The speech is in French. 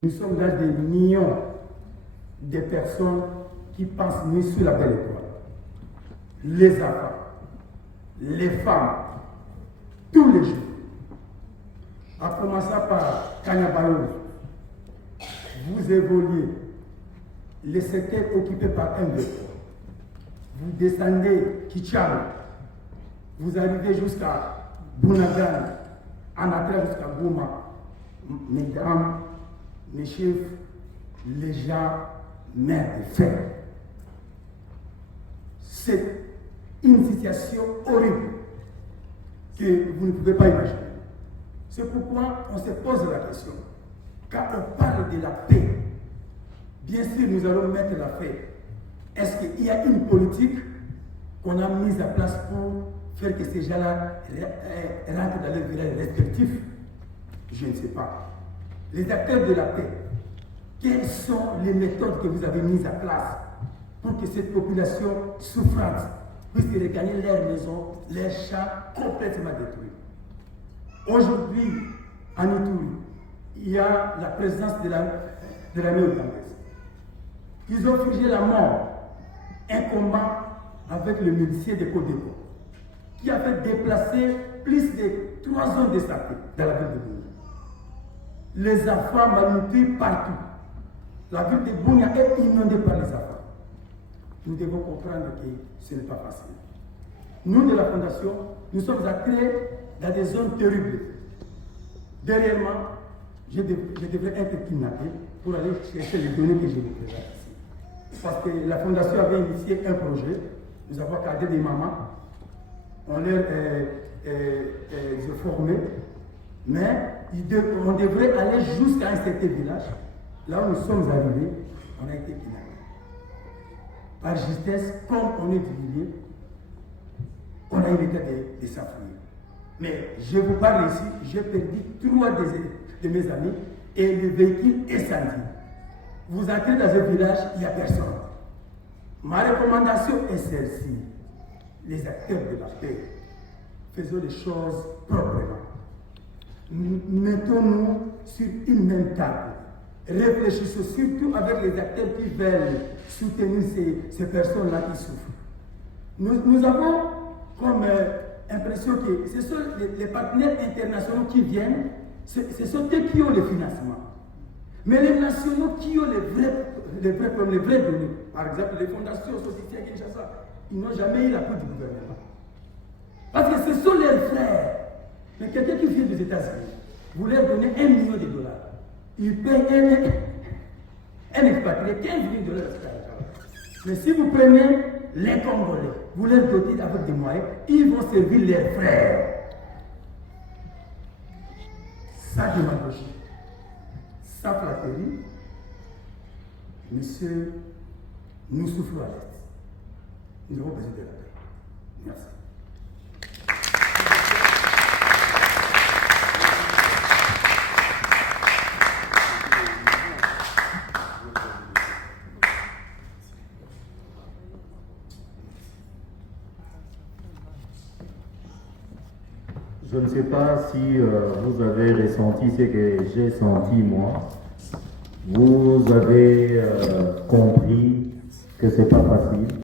Nous sommes là des millions de personnes qui pensent nuit sur la belle étoile. Les enfants, les femmes, tous les jours. En commençant par Kanyabayou, vous évoluez les secteurs occupés par un de vous descendez Kicham, vous arrivez jusqu'à Bounagan, en attrape jusqu'à Goma. Mesdames, mes chefs, les gens, mères et frères. C'est une situation horrible que vous ne pouvez pas imaginer. C'est pourquoi on se pose la question. Quand on parle de la paix, bien sûr nous allons mettre la paix. Est-ce qu'il y a une politique qu'on a mise en place pour faire que ces gens-là rentrent dans leurs villages respectifs? Je ne sais pas. Les acteurs de la paix, quelles sont les méthodes que vous avez mises en place pour que cette population souffrante puisse regagner leur maison, leurs champs complètement détruits? Aujourd'hui, en Ituri, il y a la présence de l'armée ougandaise. Ils ont figé la mort, un combat avec le milicier de Codeco, qui a fait déplacer plus de 3 zones de santé dans la ville de Bunia. Les enfants malnutris partout. La ville de Bunia est inondée par les enfants. Nous devons comprendre que ce n'est pas facile. Nous, de la Fondation, nous sommes entrés dans des zones terribles. Derrière moi, je devrais être kidnappé pour aller chercher les données que je vous présente ici. Parce que la Fondation avait initié un projet. Nous avons cadré des mamans. On les a formés. Mais on devrait aller jusqu'à un certain village. Là où nous sommes arrivés, on a été kidnappés. Par justesse, comme on est divisé, on a évité de s'enfuir. Mais je vous parle ici, j'ai perdu 3 de mes amis et le véhicule est incendié. Vous entrez dans un village, il n'y a personne. Ma recommandation est celle-ci. Les acteurs de la paix, faisons les choses proprement. Mettons-nous sur une même table. Réfléchissons surtout avec les acteurs qui veulent soutenir ces personnes-là qui souffrent. Nous avons comme impression que ce sont les partenaires internationaux qui viennent, ce sont eux qui ont le financement. Mais les nationaux qui ont les vrais données, par exemple les fondations sociétés à Kinshasa, ils n'ont jamais eu l'appui du gouvernement. Parce que ce sont leurs frères. Mais quelqu'un qui vient des États-Unis, vous leur donnez $1 million. Il paye un expatrié $15 000. Mais si vous prenez les Congolais, vous leur dotez avec des moyens, ils vont servir leurs frères. Sa démagogie, sa flatterie, monsieur, nous souffrons à l'aide. Nous avons besoin de la paix. Merci. Je ne sais pas si vous avez ressenti ce que j'ai senti moi. Vous avez compris que ce n'est pas facile.